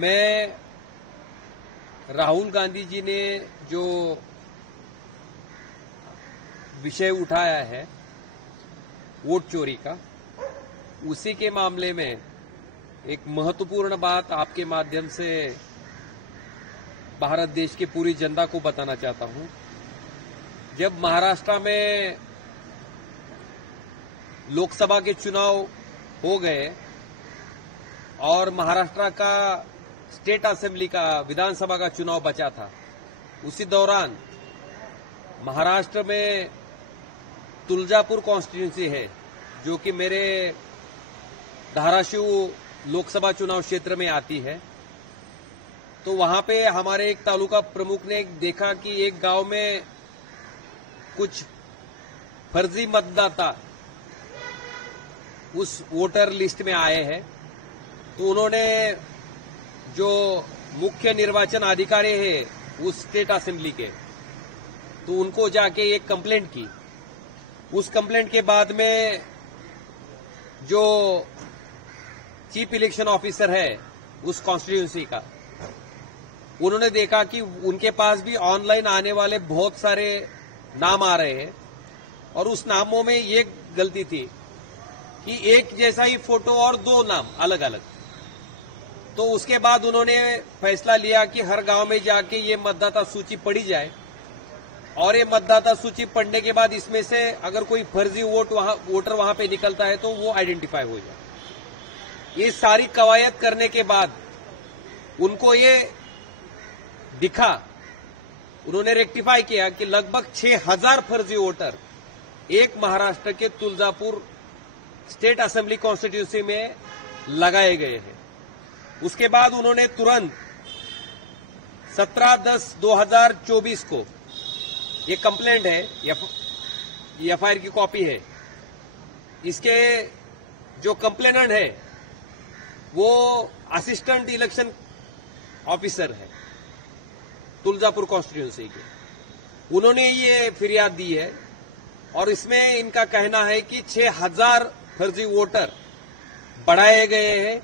मैं राहुल गांधी जी ने जो विषय उठाया है वोट चोरी का, उसी के मामले में एक महत्वपूर्ण बात आपके माध्यम से भारत देश की पूरी जनता को बताना चाहता हूं। जब महाराष्ट्र में लोकसभा के चुनाव हो गए और महाराष्ट्र का स्टेट असेंबली का विधानसभा का चुनाव बचा था, उसी दौरान महाराष्ट्र में तुलजापुर कॉन्स्टिट्यूंसी है जो कि मेरे धाराशिव लोकसभा चुनाव क्षेत्र में आती है। तो वहां पे हमारे एक तालुका प्रमुख ने देखा कि एक गांव में कुछ फर्जी मतदाता उस वोटर लिस्ट में आए हैं। तो उन्होंने जो मुख्य निर्वाचन अधिकारी है उस स्टेट असेंबली के, तो उनको जाके एक कंप्लेंट की। उस कंप्लेंट के बाद में जो चीफ इलेक्शन ऑफिसर है उस कॉन्स्टिट्यूंसी का, उन्होंने देखा कि उनके पास भी ऑनलाइन आने वाले बहुत सारे नाम आ रहे हैं और उस नामों में ये गलती थी कि एक जैसा ही फोटो और दो नाम अलग अलग। तो उसके बाद उन्होंने फैसला लिया कि हर गांव में जाके ये मतदाता सूची पढ़ी जाए और ये मतदाता सूची पढ़ने के बाद इसमें से अगर कोई फर्जी वोटर वहां पे निकलता है तो वो आइडेंटिफाई हो जाए। ये सारी कवायद करने के बाद उनको ये दिखा, उन्होंने रेक्टिफाई किया कि लगभग 6000 फर्जी वोटर एक महाराष्ट्र के तुलजापुर स्टेट असेंबली कॉन्स्टिट्यूंसी में लगाए गए हैं। उसके बाद उन्होंने तुरंत 17/10/2024 को ये कंप्लेंट है, एफआईआर की कॉपी है, इसके जो कंप्लेनेंट है वो असिस्टेंट इलेक्शन ऑफिसर है तुलजापुर कॉन्स्टिट्यूंसी के। उन्होंने ये फिरियाद दी है और इसमें इनका कहना है कि 6000 फर्जी वोटर बढ़ाए गए हैं,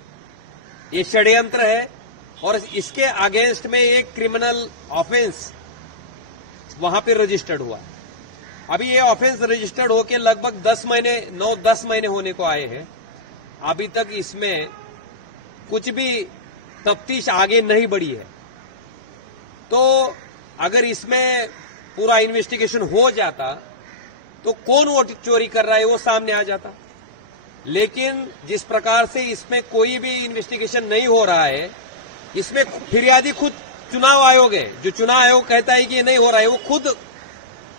ये षड्यंत्र है और इसके अगेंस्ट में एक क्रिमिनल ऑफेंस वहां पे रजिस्टर्ड हुआ। अभी ये ऑफेंस रजिस्टर्ड होकर लगभग 9-10 महीने होने को आए हैं। अभी तक इसमें कुछ भी तफ्तीश आगे नहीं बढ़ी है। तो अगर इसमें पूरा इन्वेस्टिगेशन हो जाता तो कौन वोट चोरी कर रहा है वो सामने आ जाता। लेकिन जिस प्रकार से इसमें कोई भी इन्वेस्टिगेशन नहीं हो रहा है, इसमें फिरियादी खुद चुनाव आयोग है। जो चुनाव आयोग कहता है कि ये नहीं हो रहा है, वो खुद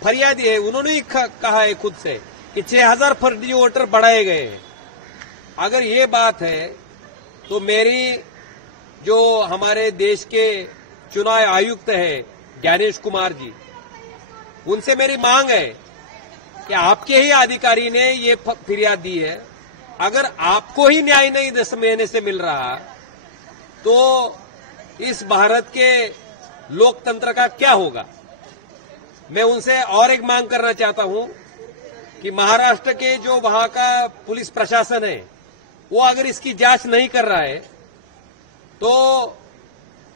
फरियादी है। उन्होंने ही कहा है खुद से कि 6000 फर्जी वोटर बढ़ाए गए हैं। अगर ये बात है तो मेरी जो हमारे देश के चुनाव आयुक्त है ज्ञानेश कुमार जी, उनसे मेरी मांग है कि आपके ही अधिकारी ने ये फिरियाद दी है। अगर आपको ही न्याय नहीं 10 महीने से मिल रहा तो इस भारत के लोकतंत्र का क्या होगा। मैं उनसे और एक मांग करना चाहता हूं कि महाराष्ट्र के जो वहां का पुलिस प्रशासन है वो अगर इसकी जांच नहीं कर रहा है तो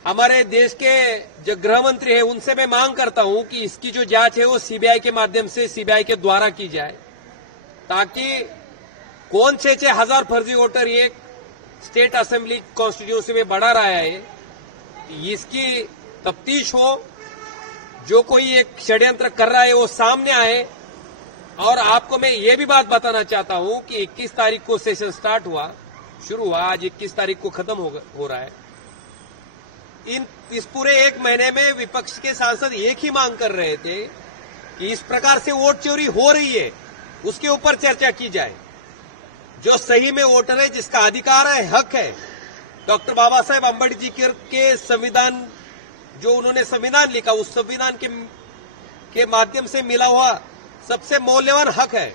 हमारे देश के जो गृह मंत्री है उनसे मैं मांग करता हूं कि इसकी जो जांच है वो सीबीआई के माध्यम से, सीबीआई के द्वारा की जाए, ताकि कौन 6000 फर्जी वोटर ये स्टेट असेंबली कॉन्स्टिट्यूंसी में बढ़ा रहा है, इसकी तफ्तीश हो। जो कोई एक षड्यंत्र कर रहा है वो सामने आए। और आपको मैं ये भी बात बताना चाहता हूं कि 21 तारीख को सेशन शुरू हुआ, आज 21 तारीख को खत्म हो रहा है। इस पूरे एक महीने में विपक्ष के सांसद एक ही मांग कर रहे थे कि इस प्रकार से वोट चोरी हो रही है उसके ऊपर चर्चा की जाए। जो सही में वोटर है, जिसका अधिकार है, हक है, डॉक्टर बाबा साहेब अम्बेडकर के संविधान, जो उन्होंने संविधान लिखा, उस संविधान के माध्यम से मिला हुआ सबसे मूल्यवान हक है।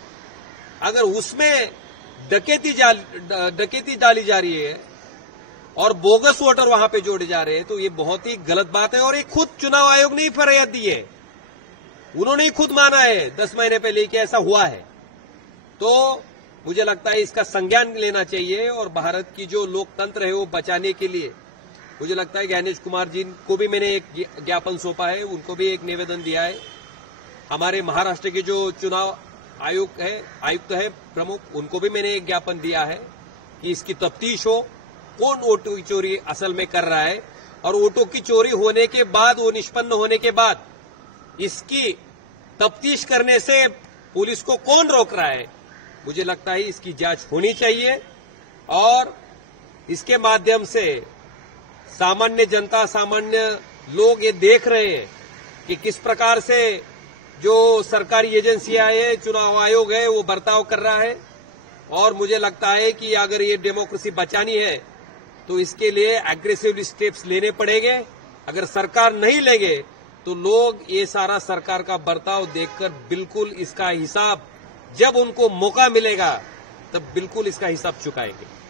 अगर उसमें डकैती डाली जा रही है और बोगस वोटर वहां पे जोड़े जा रहे हैं तो ये बहुत ही गलत बात है। और ये खुद चुनाव आयोग ने ही फरियाद दी है, उन्होंने ही खुद माना है 10 महीने पहले कि ऐसा हुआ है। तो मुझे लगता है इसका संज्ञान लेना चाहिए और भारत की जो लोकतंत्र है वो बचाने के लिए मुझे लगता है ज्ञानेश कुमार जी को भी मैंने एक ज्ञापन सौंपा है, उनको भी एक निवेदन दिया है। हमारे महाराष्ट्र के जो चुनाव आयुक्त है प्रमुख, उनको भी मैंने एक ज्ञापन दिया है कि इसकी तफ्तीश हो, कौन वोटों की चोरी असल में कर रहा है, और वोटों की चोरी होने के बाद, वो निष्पन्न होने के बाद इसकी तफ्तीश करने से पुलिस को कौन रोक रहा है। मुझे लगता है इसकी जांच होनी चाहिए और इसके माध्यम से सामान्य जनता, सामान्य लोग ये देख रहे हैं कि किस प्रकार से जो सरकारी एजेंसियां है, चुनाव आयोग है, वो बर्ताव कर रहा है। और मुझे लगता है कि अगर ये डेमोक्रेसी बचानी है तो इसके लिए एग्रेसिव स्टेप्स लेने पड़ेंगे। अगर सरकार नहीं लेंगे तो लोग ये सारा सरकार का बर्ताव देखकर बिल्कुल इसका हिसाब, जब उनको मौका मिलेगा तब बिल्कुल इसका हिसाब चुकाएंगे।